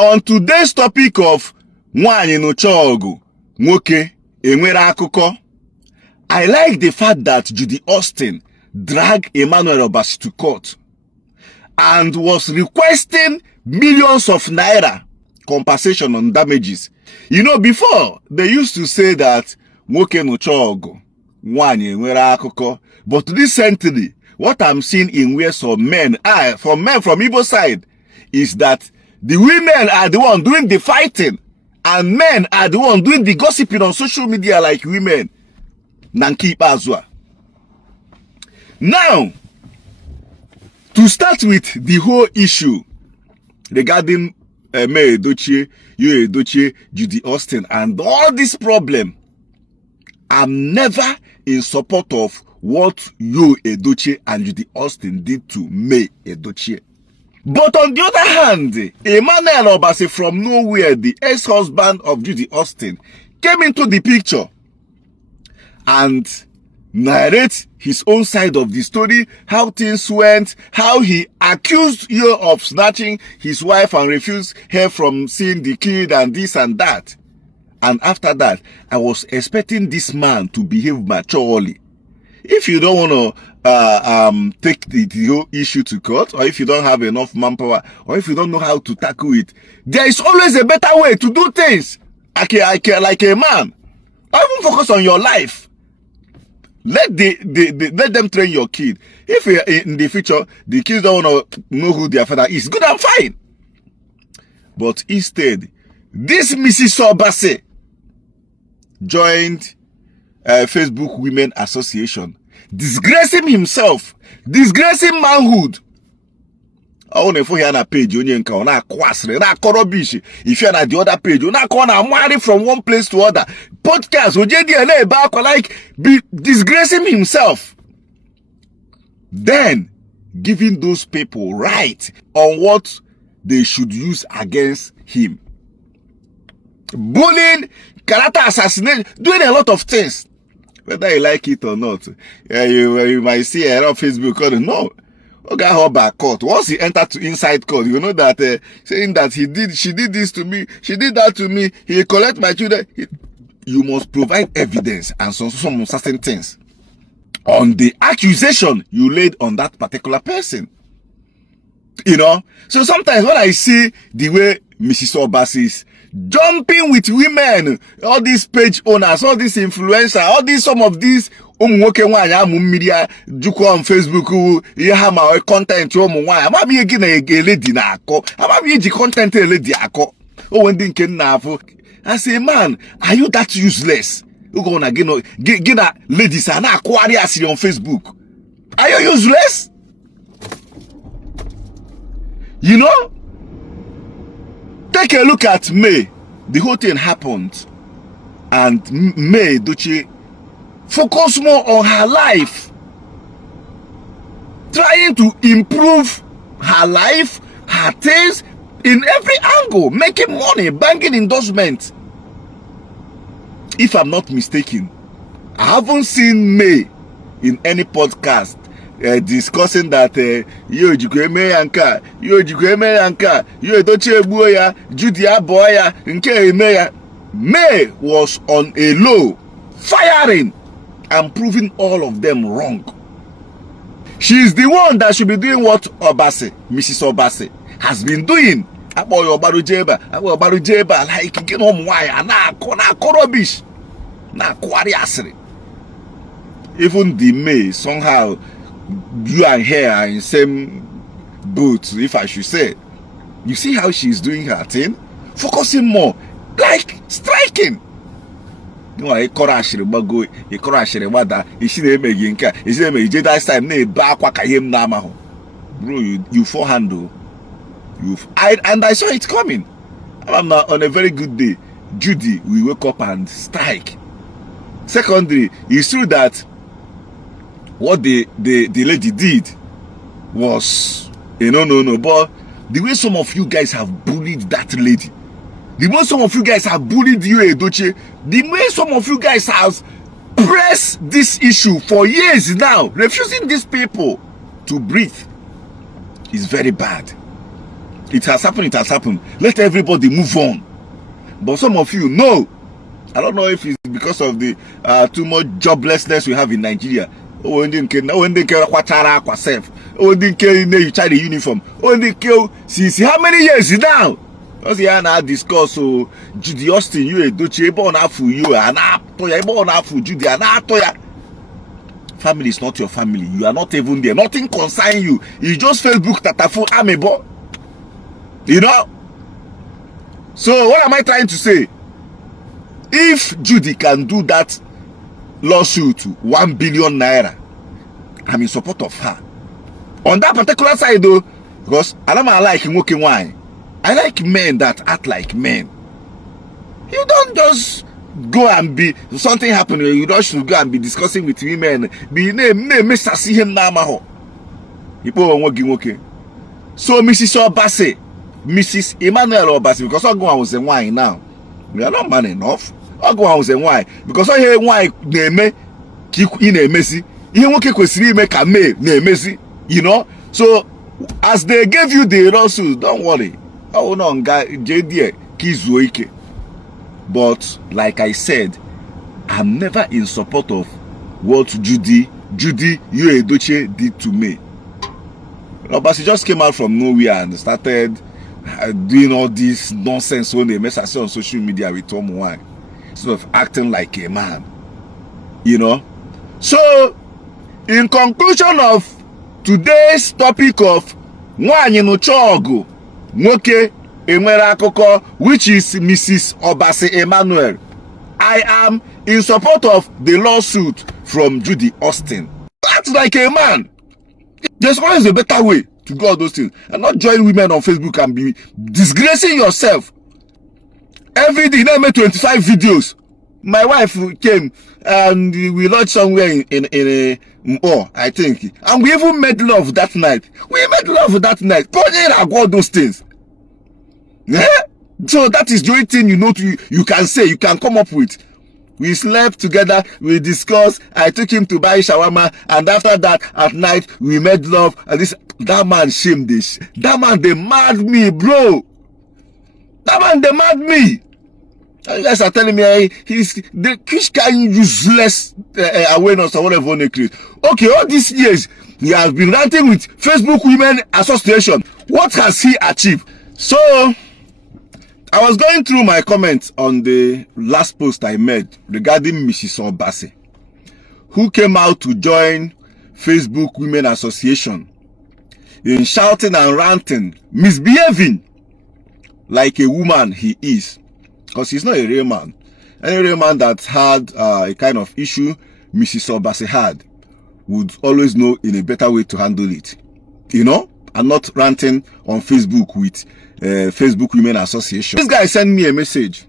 On today's topic of nwaanyị nụcha ọgụ, nwoke enwere akụkọ, I like the fact that Jude Austin dragged Emmanuel Obasi to court and was requesting millions of naira compensation on damages. You know, before they used to say that nwoke nụcha ọgụ, nwaanyị enwere akụkọ, but recently what I'm seeing in where some men from Igbo side is that the women are the one doing the fighting and men are the one doing the gossiping on social media like women. Nanki Azwa. Now, to start with the whole issue regarding May Edochie, Yo Edochie, Jude Austin, and all this problem, I'm never in support of what Yo Edochie and Jude Austin did to May Edochie. But on the other hand, Emmanuel Obasi from nowhere, the ex-husband of Jude Austin, came into the picture and narrates his own side of the story, how things went, how he accused Yo of snatching his wife and refused her from seeing the kid and this and that. And after that, I was expecting this man to behave maturely. If you don't want to take the whole issue to court, or if you don't have enough manpower, or if you don't know how to tackle it, there is always a better way to do things. Like a man. Or even focus on your life. Let them train your kid. If in the future the kids don't want to know who their father is, good and fine. But instead, this Mrs. Obasi joined Facebook Women Association, disgracing himself, disgracing manhood. I want to hear na page onye nka na kwasre na korobish. If you're at the other page, you na marry from one place to other. Podcast oje back like be disgracing himself. Then giving those people right on what they should use against him. Bullying, character assassination, doing a lot of things. Whether you like it or not, you might see a lot of Facebook. No, okay, how back court. Once he entered to inside court, you know that saying that she did this to me, she did that to me. He collect my children. You must provide evidence and some certain things on the accusation you laid on that particular person. You know, so sometimes when I see the way Mrs. Obasi is jumping with women, all these page owners, all these influencers, all these some of these media juko on Facebook you have my content amabi egi na lady na akọ amabi eji content lady akọ o wendi nke na afọ. I say, man, are you that useless? You go na gina ladies are na akwari asiri on Facebook. Are you useless? You know? Take a look at May. The whole thing happened. And May Edochie focus more on her life. Trying to improve her life, her things, in every angle. Making money, banking endorsement. If I'm not mistaken, I haven't seen May in any podcast discussing that yo Jukweme yanka, yo Jukweme yanka, yo Edochie egbuo ya, Jude abụọ ya, nke eme ya. May was on a low, firing and proving all of them wrong. She is the one that should be doing what Obasi, Mrs. Obasi, has been doing. Aboyo Obaru Jeba, like get home wire, na rubbish, na kwari asiri. Even the May somehow. You and her are in same boat, if I should say. You see how she's doing her thing? Focusing more, like striking. You know, you forehandle. And I saw it coming. I'm on a very good day. Judy, we wake up and strike. Secondly, it's true that what the lady did was no, but the way some of you guys have bullied that lady, the way some of you guys have bullied you, Edochie, the way some of you guys have pressed this issue for years now, refusing these people to breathe, is very bad. It has happened, it has happened. Let everybody move on. But some of you, no. I don't know if it's because of the too much joblessness we have in Nigeria. Oh, when they you try the uniform. Oh, they kill. See how many years now? Because you now discuss so Jude Austin, you a doche born after you and toya born after Jude and toya. Family is not your family. You are not even there. Nothing concern you. You just Facebook tatafu amebo. You know. So what am I trying to say? If Judy can do that lawsuit, 1 billion naira, I'm in support of her. On that particular side though, because I don't like smoking wine. I like men that act like men. You don't just go and be something happening. You don't should go and be discussing with women. Be name see him now. People working okay. So Mrs. Obasi, Mrs. Emmanuel Obasi, because I go on with the wine now. We are not man enough. I go on with the wine because I hear wine name keep in a messy. You won't keep make a messy. You know. So as they gave you the lawsuit, don't worry. Oh no, guy, JD Kizuike. But like I said, I'm never in support of what Judy Uedochie did to me. Obasi just came out from nowhere and started doing all this nonsense when they mess us on social media with Tom Wine, sort of acting like a man, you know. So, in conclusion of today's topic of Nwanyi no Chogo Nwoke Enwere Akụkọ, which is Mrs. Obasi Emmanuel, I am in support of the lawsuit from Jude Austin. That's like a man. There's always a better way to go all those things and not join women on Facebook and be disgracing yourself. Every day, I made 25 videos. My wife came and we lodged somewhere in I think. And we even made love that night. We made love that night. Go in and all those things. Yeah? So that is the only thing you know you can say, you can come up with. We slept together, we discussed, I took him to buy shawarma, and after that, at night, we made love, and that man shamed this. That man, they mad me, bro. That man, they mad me. You guys are telling me he's the which kind useless awareness or whatever they create. Okay, all these years, he has been ranting with Facebook Women Association. What has he achieved? So, I was going through my comments on the last post I made regarding Mrs. Obasi, who came out to join Facebook Women Association in shouting and ranting, misbehaving like a woman he is, because he's not a real man. Any real man that had a kind of issue Mrs. Obasi had would always know in a better way to handle it, you know, and not ranting on Facebook with Facebook Women Association. This guy sent me a message.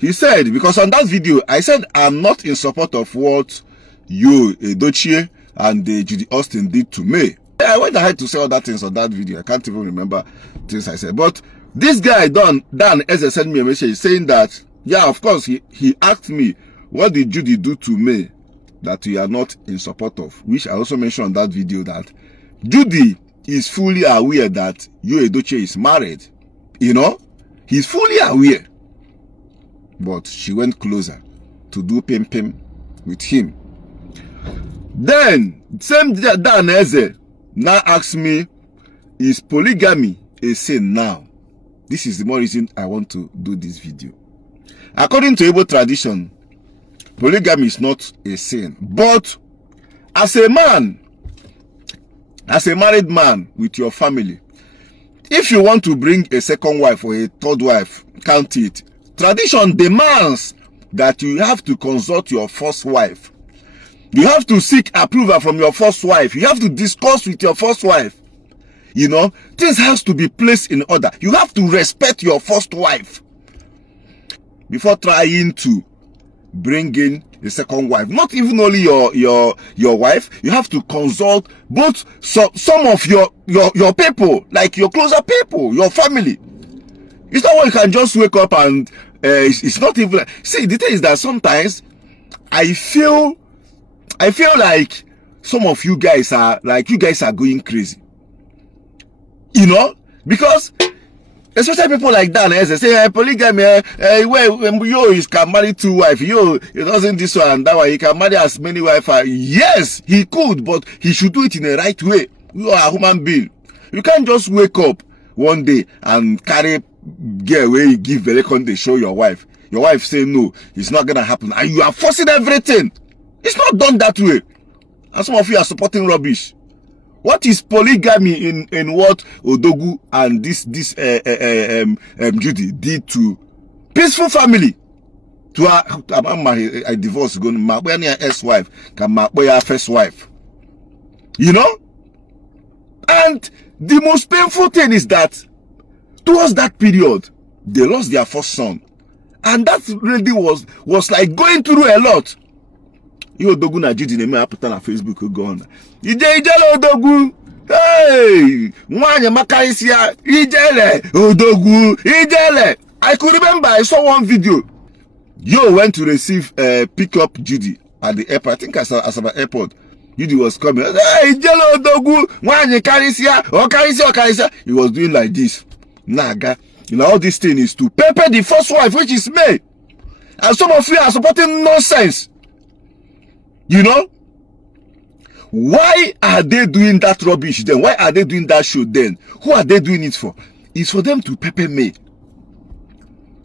He said, because on that video, I said I'm not in support of what you, Dochie, and Jude Austin did to me. I went ahead to say other things on that video. I can't even remember things I said. But this guy, Dan Eze, sent me a message saying that, yeah, of course, he asked me, what did Judy do to me that you are not in support of? Which I also mentioned on that video that Judy is fully aware that Uedochie is married. You know, he's fully aware. But she went closer to do pim with him. Then, same Dan Eze now asks me, is polygamy a sin now? This is the more reason I want to do this video. According to Igbo tradition, polygamy is not a sin. But as a man, as a married man with your family, if you want to bring a second wife or a third wife, count it. Tradition demands that you have to consult your first wife. You have to seek approval from your first wife. You have to discuss with your first wife. You know, things has to be placed in order. You have to respect your first wife before trying to bring in a second wife. Not even only your wife, you have to consult both some of your people, like your closer people, your family. It's not what you can just wake up and it's not even. See, the thing is that sometimes I feel like some of you guys are going crazy. You know, Because especially people like that, they say polygamy, yo, he can marry 2 wives. Yo, it doesn't this one and that one. He can marry as many wives. Yes, he could, but he should do it in the right way. You are a human being. You can't just wake up one day and carry girl where you give very they show your wife. Your wife say no, it's not gonna happen, and you are forcing everything. It's not done that way. And some of you are supporting rubbish. What is polygamy in what Odogu and this Judy did to peaceful family? To a divorce going to my ex-wife, can my first wife. You know? And the most painful thing is that towards that period, they lost their first son. And that really was like going through a lot. You Odogu na Jude name put on Facebook go on. Ijele Odogu. Hey, mwanya makaisia. Ijele Odogu. Ijele. I could remember I saw one video. Yo went to receive pick up Judy at the airport. I think as about airport. Judy was coming. Hey, Ijele Odogu. Mwanya karisia. Okarisia. He was doing like this. Naga. You know, all this thing is to pepper the first wife, which is me. And some of you are supporting nonsense. You know? Why are they doing that rubbish then? Why are they doing that show then? Who are they doing it for? It's for them to pepper me.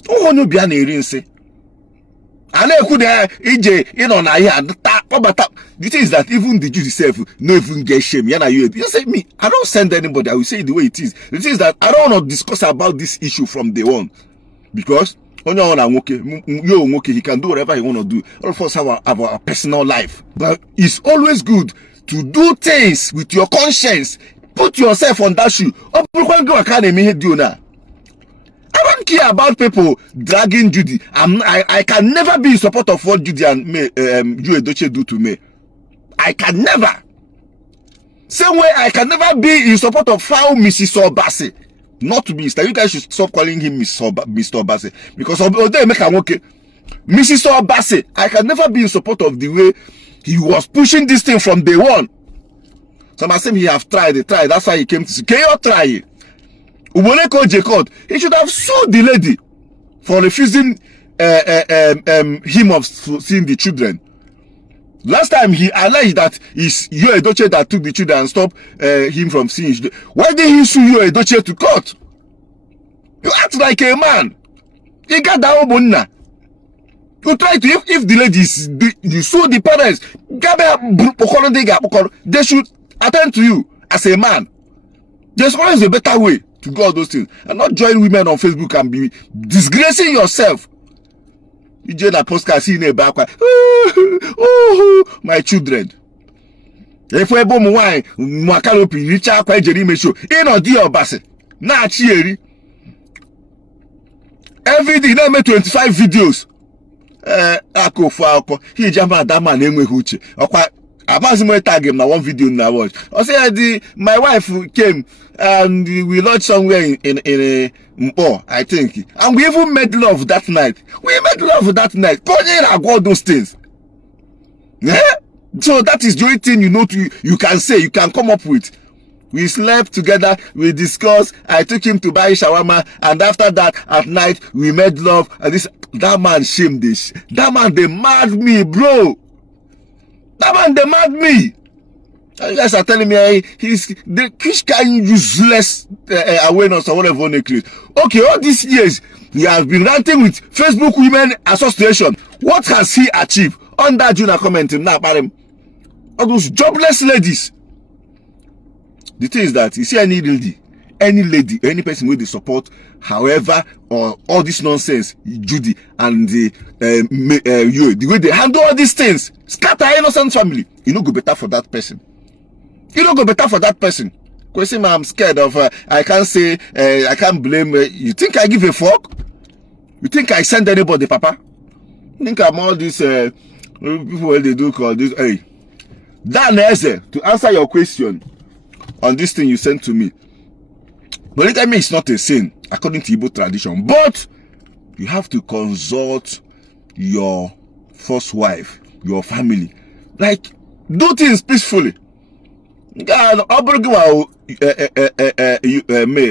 Oh, no, be an say. And I could the thing is that even the Jews itself no even get shame. You say me, I don't send anybody, I will say it the way it is. The thing is that I don't want to discuss about this issue from day one. Because he can do whatever he want to do. All of us have our personal life. But it's always good to do things with your conscience. Put yourself on that shoe. I don't care about people dragging Judy. I can never be in support of what Judy and Jude Edochie do to me. I can never. Same way I can never be in support of how Mrs. Obasi. Not to be Mr. You guys should stop calling him Mr. Obasi. Because they make him okay. Mrs. Obasi, I can never be in support of the way he was pushing this thing from day one. So I say he have tried. That's why he came to see. Can you try it? He should have sued the lady for refusing him of seeing the children. Last time he alleged that it's Jude Edochie that took the children and stopped him from seeing children. Why did he sue Jude Edochie to court? You act like a man. You got that obonna. You try to if the ladies you sue the parents, they should attend to you as a man. There's always a better way to go all those things, and not join women on Facebook and be disgracing yourself. You join a postcard seeing a back. Oh, my children. If we bomb wine, Makalopi, Richard Jeremy show. In or dear Obasi. Nah, cheery. Every day they make 25 videos. Ako for he jamba that man name Huchi. I tag him na one video na watch. I say my wife came and we lodged somewhere in Mpo, I think. And we even made love that night. All those things. Yeah? So that is the only thing you can say, you can come up with. We slept together, we discussed, I took him to buy shawarma, and after that, at night, we made love, and that man shamed this. That man, they mad me, bro. That man, they mad me. You guys are telling me he's kind useless awareness or whatever they create. Okay, all these years, he has been ranting with Facebook Women Association. What has he achieved? On that Juna commenting now about him. All those jobless ladies. The thing is that you see any lady, any person with the support, however, or all this nonsense, Judy and the way they handle all these things, scatter innocent family. You know, go better for that person. Because I'm scared of. I can't say. I can't blame. You think I give a fuck? You think I send anybody, Papa? You think I'm all these people when they do call this? Hey, Dan Eze, to answer your question on this thing you sent to me. Polygamy is not a sin according to Igbo tradition, but you have to consult your first wife, your family. Like, do things peacefully. May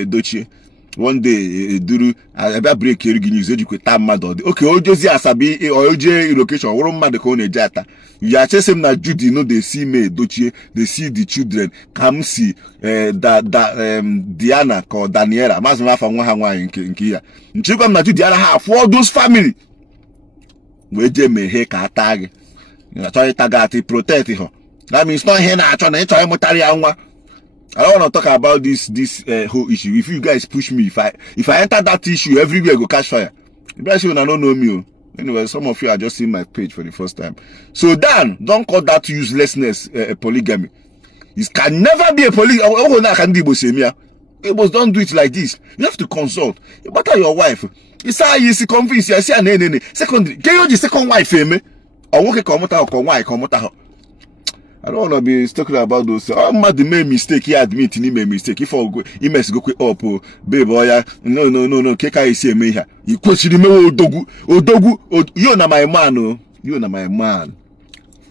Dochi. One day, Duru, I break here, news, okay, Ojozi Asabi, or OJ location, or Roma the Kone Jata. You are chasing that Jude, you know, they see May Dochi, they see the children, come see, Diana, called Daniela, Mazma from Wahawa in Kia. Children, that Diana have for those family. Weje me heka tag. You know, try to protect her. That means not here now, trying to try motari anwa. I don't want to talk about this whole issue. If you guys push me, if I enter that issue, everywhere go catch fire. You guys don't know me. Anyway, some of you are just seeing my page for the first time. So Dan, don't call that uselessness polygamy. It can never be a polygamy. Oh, no, can do it was don't do it like this. You have to consult. What are your wife? It's how you see convince you. I say nene. Secondly, can you the second wife me? Or work come out. I don't want to be talking about those. I'm mad the main mistake. He admit he made mistake. If I go, he must go quick up. Babe, boy, no. Keka is here, me here. You question me, Odogu. You're not my man, oh. You're not my man.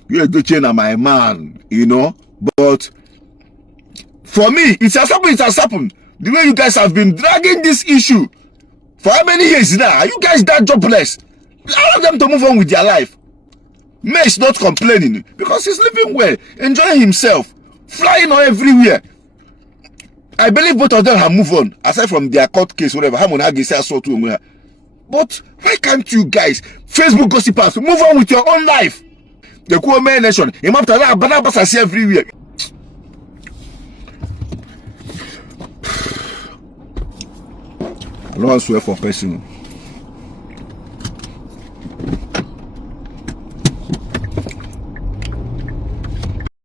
You're not my man. You know. But for me, it has happened. It has happened. The way you guys have been dragging this issue for how many years now? Are you guys that jobless? Allow them to move on with their life. May is not complaining because he's living well, enjoying himself, flying on everywhere. I believe both of them have moved on, aside from their court case, whatever. But why can't you guys, Facebook gossipers, move on with your own life? The Kwame nation, you have to allow Barnabas everywhere. I don't swear for person.